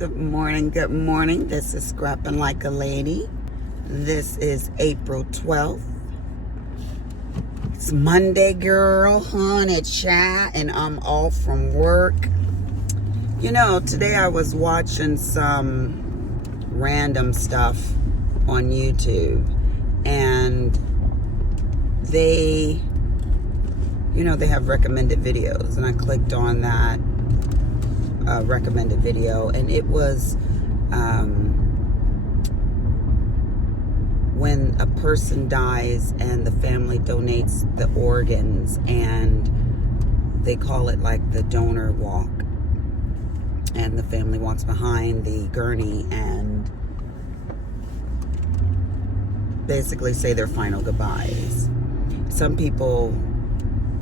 Good morning, good morning. This is Scrapping Like a Lady. This is April 12th. It's Monday, girl, honey, chat, and I'm off from work. You know, today I was watching some random stuff on YouTube, and they have recommended videos, and I clicked on that recommended video, and it was when a person dies and the family donates the organs, and they call it like the donor walk, and the family walks behind the gurney and basically say their final goodbyes. Some people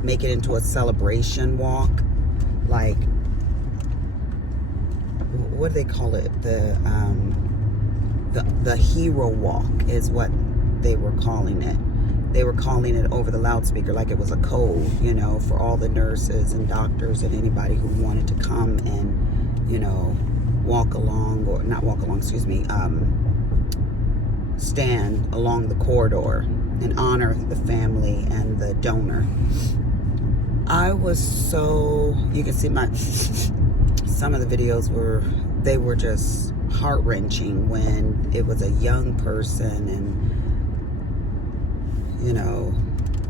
make it into a celebration walk, like, what do they call it? The hero walk is what they were calling it. They were calling it over the loudspeaker like it was a code, for all the nurses and doctors and anybody who wanted to come and, walk along, or not walk along, stand along the corridor and honor the family and the donor. I was you can see some of the videos were just heart-wrenching when it was a young person, and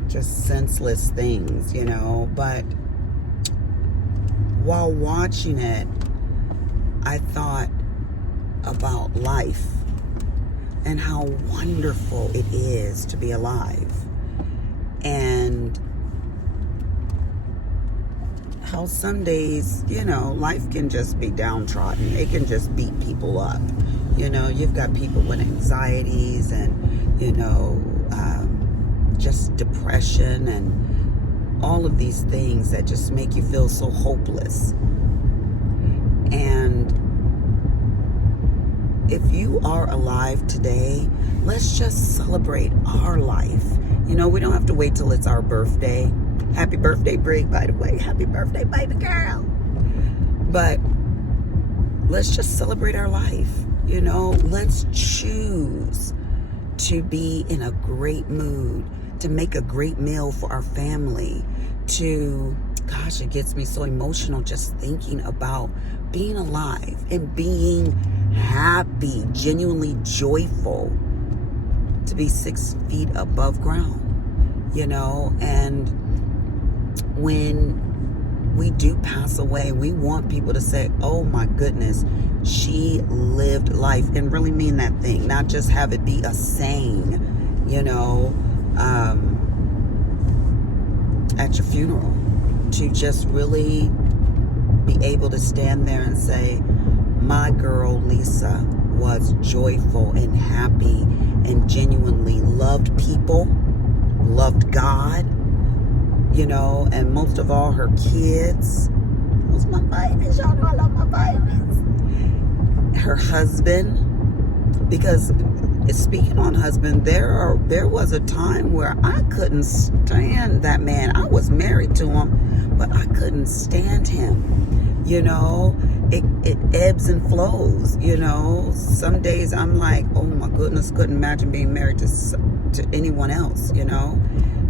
just senseless things, but while watching it, I thought about life and how wonderful it is to be alive, and how some days, life can just be downtrodden. It can just beat people up. You've got people with anxieties and, just depression and all of these things that just make you feel so hopeless. And if you are alive today, let's just celebrate our life. We don't have to wait till it's our birthday. Happy birthday, Brie, by the way. Happy birthday, baby girl. But let's just celebrate our life. Let's choose to be in a great mood, to make a great meal for our family, gosh, it gets me so emotional just thinking about being alive and being happy, genuinely joyful, to be 6 feet above ground, and when we do pass away, we want people to say, oh my goodness, she lived life, and really mean that thing, not just have it be a saying, at your funeral, to just really be able to stand there and say, my girl Lisa was joyful and happy and genuinely loved people, loved God, and most of all, her kids. Those my babies, y'all know I love my babies. Her husband, because speaking on husband, there was a time where I couldn't stand that man. I was married to him, but I couldn't stand him. It ebbs and flows. Some days I'm like, oh my goodness, couldn't imagine being married to anyone else.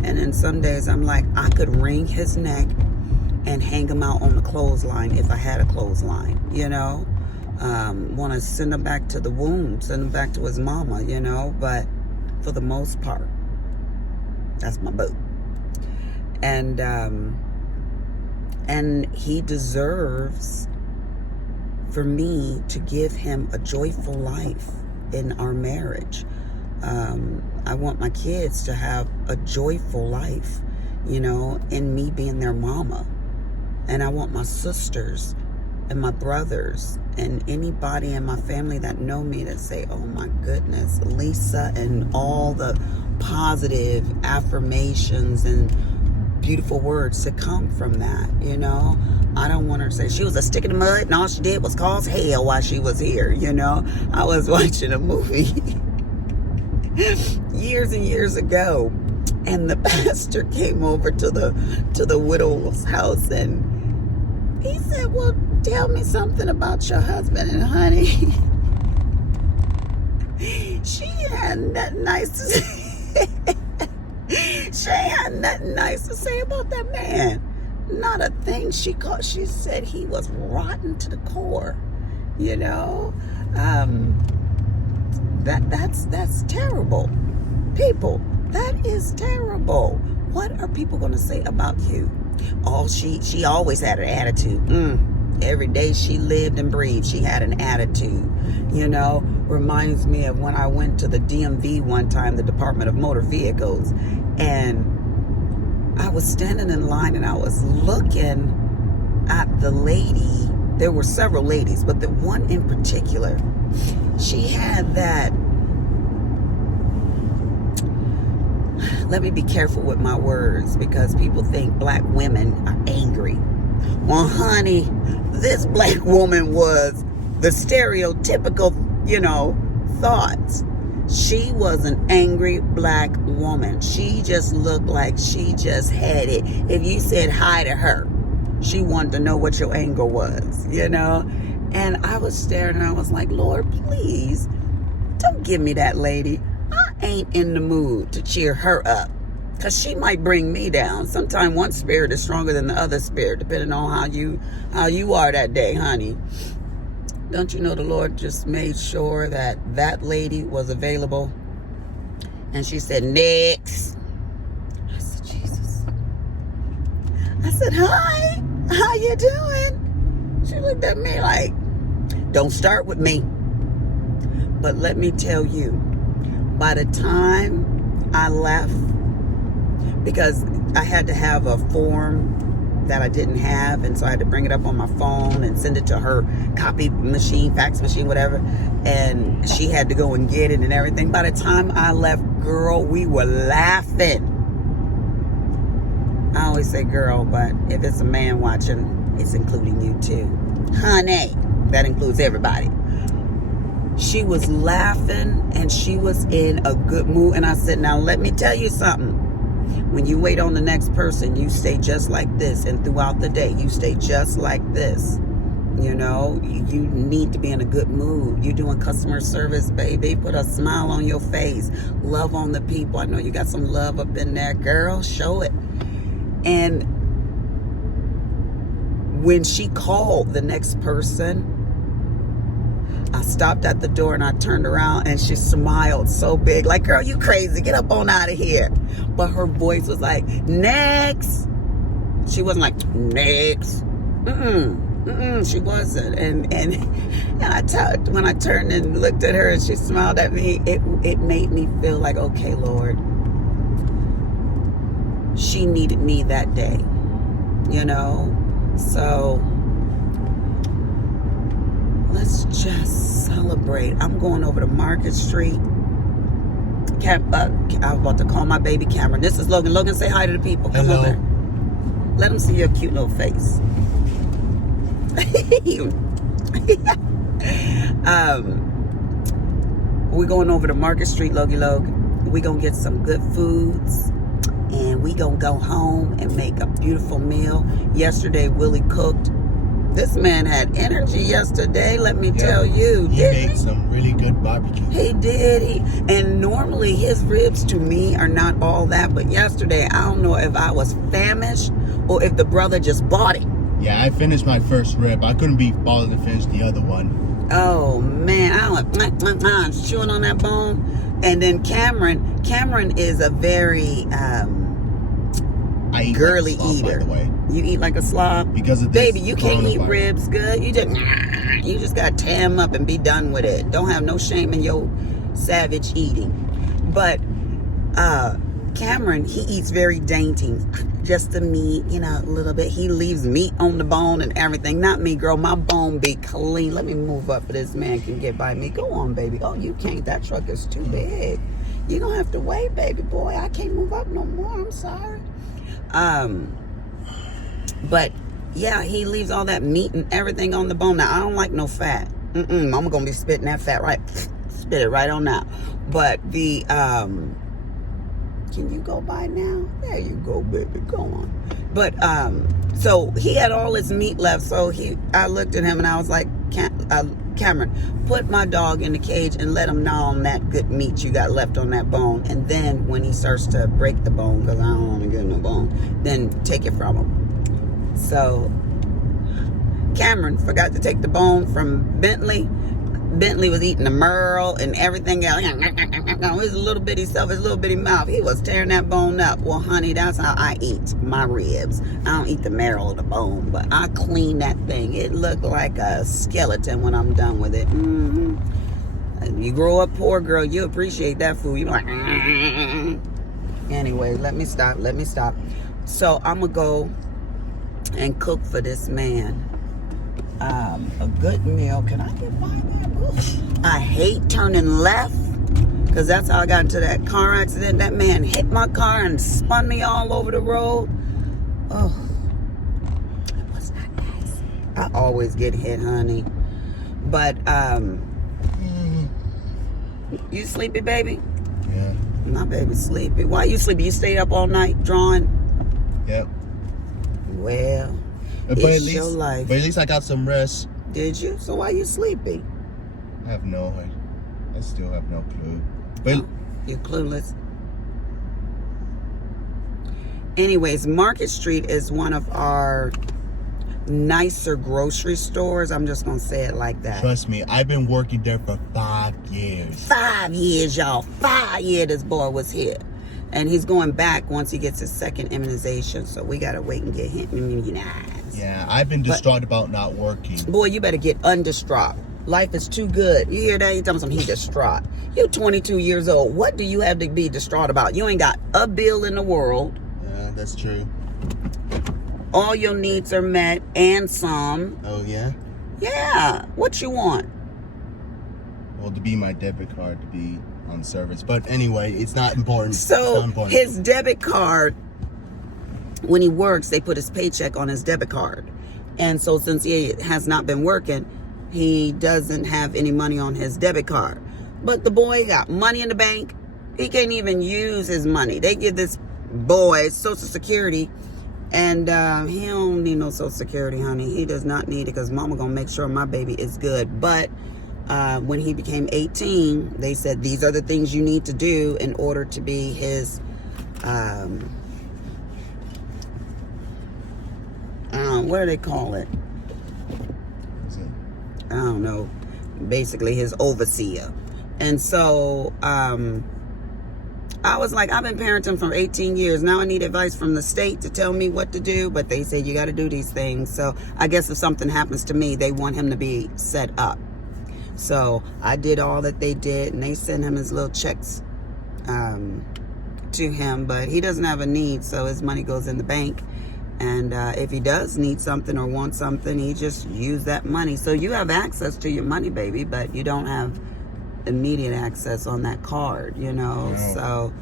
And then some days I'm like, I could wring his neck and hang him out on the clothesline if I had a clothesline. Want to send him back to the womb, send him back to his mama, but for the most part, that's my boo. And he deserves for me to give him a joyful life in our marriage. I want my kids to have a joyful life, in me being their mama. And I want my sisters and my brothers and anybody in my family that know me to say, oh my goodness, Lisa, and all the positive affirmations and beautiful words to come from that. I don't want her to say she was a stick in the mud and all she did was cause hell while she was here. I was watching a movie years and years ago, and the pastor came over to the widow's house, and he said, well, tell me something about your husband. And honey, she had nothing nice to say. She had nothing nice to say about that man. Not a thing. She said he was rotten to the core. You know, that's terrible. People, that is terrible. What are people going to say about you? Oh, she always had an attitude. Every day she lived and breathed, she had an attitude. You know, reminds me of when I went to the DMV one time, the Department of Motor Vehicles, and I was standing in line and I was looking at the lady. There were several ladies, but the one in particular, she had that, let me be careful with my words because people think black women are angry. Well, honey, this black woman was the stereotypical, thoughts. She was an angry black woman. She just looked like she just had it. If you said hi to her, she wanted to know what your anger was, And I was staring and I was like, Lord, please, don't give me that lady. I ain't in the mood to cheer her up because she might bring me down. Sometimes one spirit is stronger than the other spirit, depending on how you are that day, honey. Don't you know the Lord just made sure that lady was available? And she said, next. I said, Jesus. I said, hi, how you doing? She looked at me like, don't start with me. But let me tell you, by the time I left, because I had to have a form that I didn't have, and so I had to bring it up on my phone and send it to her copy machine, fax machine, whatever, and she had to go and get it and everything. By the time I left, girl, we were laughing. I always say girl, but if it's a man watching, it's including you too. Honey, that includes everybody. She was laughing and she was in a good mood, and I said, now let me tell you something. When you wait on the next person, you stay just like this. And throughout the day, you stay just like this. You need to be in a good mood. You're doing customer service, baby. Put a smile on your face. Love on the people. I know you got some love up in there. Girl, show it. And when she called the next person, I stopped at the door and I turned around and she smiled so big. Like, girl, you crazy. Get up on out of here. But her voice was like, next. She wasn't like, next. She wasn't. And when I turned and looked at her and she smiled at me, it made me feel like, okay, Lord, she needed me that day. So let's just celebrate. I'm going over to Market Street. I'm about to call my baby Cameron. This is Logan. Logan, say hi to the people. Come Hello. over. Let them see your cute little face. We're going over to Market Street, Logan. We're going to get some good foods. And we're going to go home and make a beautiful meal. Yesterday, Willie cooked. This man had energy yesterday, let me tell you. He made some really good barbecue. He did. And normally his ribs to me are not all that. But yesterday, I don't know if I was famished or if the brother just bought it. Yeah, I finished my first rib. I couldn't be bothered to finish the other one. Oh, man. I'm chewing on that bone. And then Cameron is a very I eat girly like a slob, eater. by the way. You eat like a slob? Because of this Baby, you can't eat coronavirus. ribs good. You just got to tam up and be done with it. Don't have no shame in your savage eating. But Cameron, he eats very dainty. Just the meat, a little bit. He leaves meat on the bone and everything. Not me, girl. My bone be clean. Let me move up so this man can get by me. Go on, baby. Oh, you can't. That truck is too big. You're going to have to wait, baby boy. I can't move up no more. I'm sorry. But yeah, he leaves all that meat and everything on the bone. Now, I don't like no fat. Mama gonna be spitting that fat right. Spit it right on out. But the Can you go by now? There you go, baby. Go on. But so he had all his meat left. So I looked at him and I was like, Cameron, put my dog in the cage and let him gnaw on that good meat you got left on that bone. And then when he starts to break the bone, because I don't want to get no bone, then take it from him. So Cameron forgot to take the bone from Bentley. Bentley was eating the merle and everything else. His little bitty self, his little bitty mouth. He was tearing that bone up. Well, honey, that's how I eat my ribs. I don't eat the marrow of the bone, but I clean that thing. It looked like a skeleton when I'm done with it. You grow up poor, girl, you appreciate that food. You're like, Anyway, let me stop. So I'm going to go and cook for this man. A good meal. Can I get by that? Oof. I hate turning left because that's how I got into that car accident. That man hit my car and spun me all over the road. Oh, it was not nice. I always get hit, honey. But you sleepy, baby? Yeah. My baby's sleepy. Why you sleepy? You stayed up all night drawing? Yep. Well, But it's your life. But at least I got some rest. Did you? So why you sleepy? I still have no clue. But Oh, you're clueless. Anyways, Market Street is one of our nicer grocery stores. I'm just gonna say it like that. trust me, I've been working there for 5 years. 5 years, y'all. 5 years this boy was here. And he's going back once he gets his second immunization. So we gotta wait and get him immunized. Yeah, I've been distraught about not working. Boy, you better get undistraught. Life is too good. You hear that? You tell me something, he distraught. You 22 years old. What do you have to be distraught about? You ain't got a bill in the world. Yeah, that's true. All your needs are met and some. Oh, yeah? Yeah. What you want? Well, to be my debit card to be on service. But anyway, it's not important. It's So not important. his debit card, when he works, they put his paycheck on his debit card. And so since he has not been working, he doesn't have any money on his debit card. But the boy got money in the bank. He can't even use his money. They give this boy Social Security, and he don't need no Social Security, honey. He does not need it because mama gonna make sure my baby is good. But when he became 18, they said these are the things you need to do in order to be his what do they call it? I don't know. Basically his overseer. And so I was like, I've been parenting for 18 years. Now I need advice from the state to tell me what to do. But they say you got to do these things. So I guess if something happens to me, they want him to be set up. So I did all that they did, and they sent him his little checks to him. But he doesn't have a need, so his money goes in the bank. And if he does need something or want something, he just use that money. So you have access to your money, baby, but you don't have immediate access on that card, you know. No. So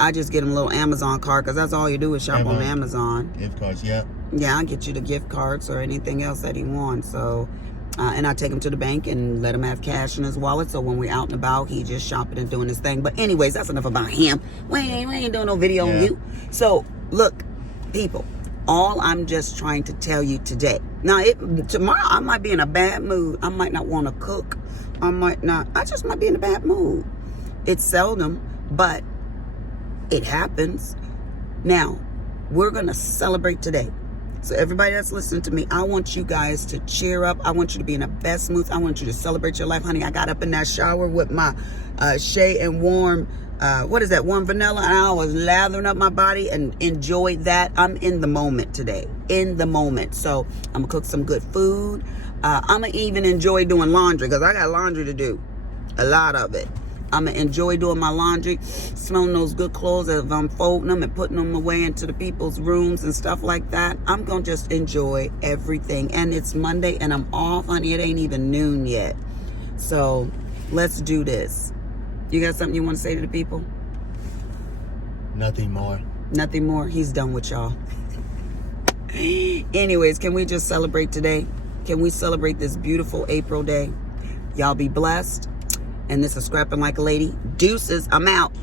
I just get him a little Amazon card because that's all you do is shop on Amazon. Gift cards, yeah. Yeah, I'll get you the gift cards or anything else that he wants. So, and I take him to the bank and let him have cash in his wallet. So when we're out and about, he just shopping and doing his thing. But anyways, that's enough about him. We ain't doing no video on you. So look, people. All I'm just trying to tell you today. Now, tomorrow I might be in a bad mood. I might not want to cook. I just might be in a bad mood. It's seldom, but it happens. Now, we're going to celebrate today. So everybody that's listening to me, I want you guys to cheer up. I want you to be in the best mood. I want you to celebrate your life. Honey, I got up in that shower with my Shea and Warm warm vanilla, and I was lathering up my body and enjoyed that. I'm in the moment today, in the moment. So I'm gonna cook some good food. I'm gonna even enjoy doing laundry because I got laundry to do, a lot of it. I'm gonna enjoy doing my laundry, smelling those good clothes as I'm folding them and putting them away into the people's rooms and stuff like that. I'm gonna just enjoy everything. And it's Monday and I'm off, honey. It ain't even noon yet. So let's do this. You got something you want to say to the people? Nothing more. Nothing more. He's done with y'all. Anyways, can we just celebrate today? Can we celebrate this beautiful April day? Y'all be blessed. And this is Scrapping Like a Lady. Deuces. I'm out.